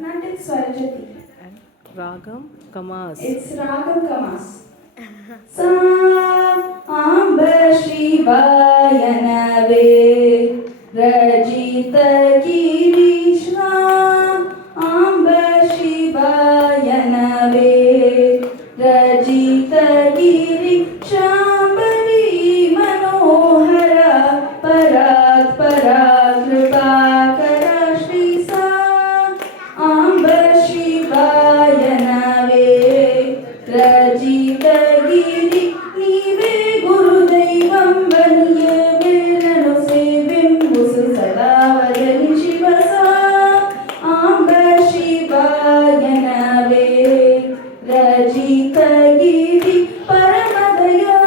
Carnatic Swarajati. And Ragam Kamas. It's Ragam Kamas. Sa Amba Shivaya Nave Rajita Girishna Amba Shivaya Nave Rajita Giri Shambhavi Manohara Parat Parat Kripakara Shri Sa Amba Shivaya Nave Rajita Giri Nive Gurudaivam Vaniye Viranu Sevimbusu Sadavadani Shivasa Amba Shivaya Nave Rajita Giri Paramadaya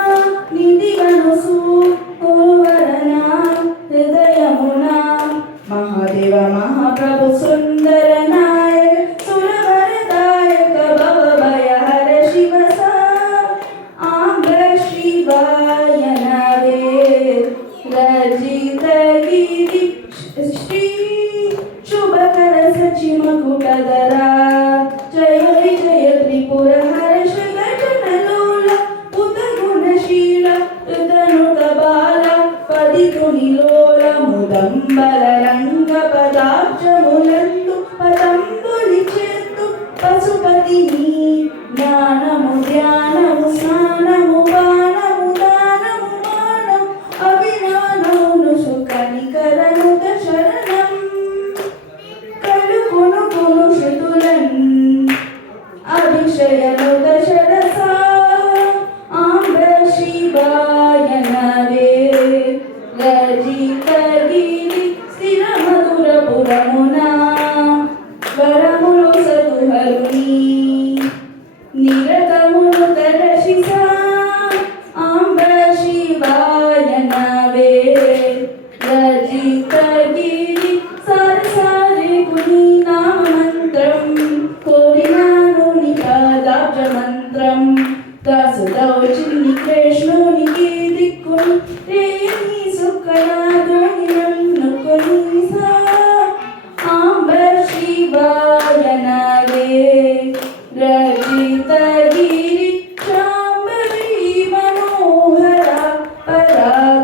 Nidivanosu Uruvarana Hridayamuna Mahadeva Mahaprabhu Sundaranayaka Suravardayaka Bhavabhayahara Shivasa Amba Shivaya Nave Rajita Giri Shri Shubhakara Sachimakutadara Jaya Vijaya Tripura Harsh Gajanalola Udagunashila Udanutabala Paditunilola Mudambala Ranga Padabjamulandu Padambuli Chettu Pasupatini Jnanamu Dhyanamu Snanamu Vanamu Danamu Manam Abhinanamu Sukanikaranu Dasharanam Kalukunu Kunu Shitulan Abhishayanu Dasharasa Amba Shivaya Nave Rajita Giri Sthira Madhura Puramuna Varamulu Saduharuni Niratamunu Tarashisa Amba Shivaya Nave Rajita Giri Sarasare Kuni Namantram Korinanu Nipadabja Mantram Dasudau Chinni Krishnuni Kirikuni Reyani Sukkanadoni Nannukuni Sa Amba Shivaya Nave Rajita Giri Shambhavi Manohara Parat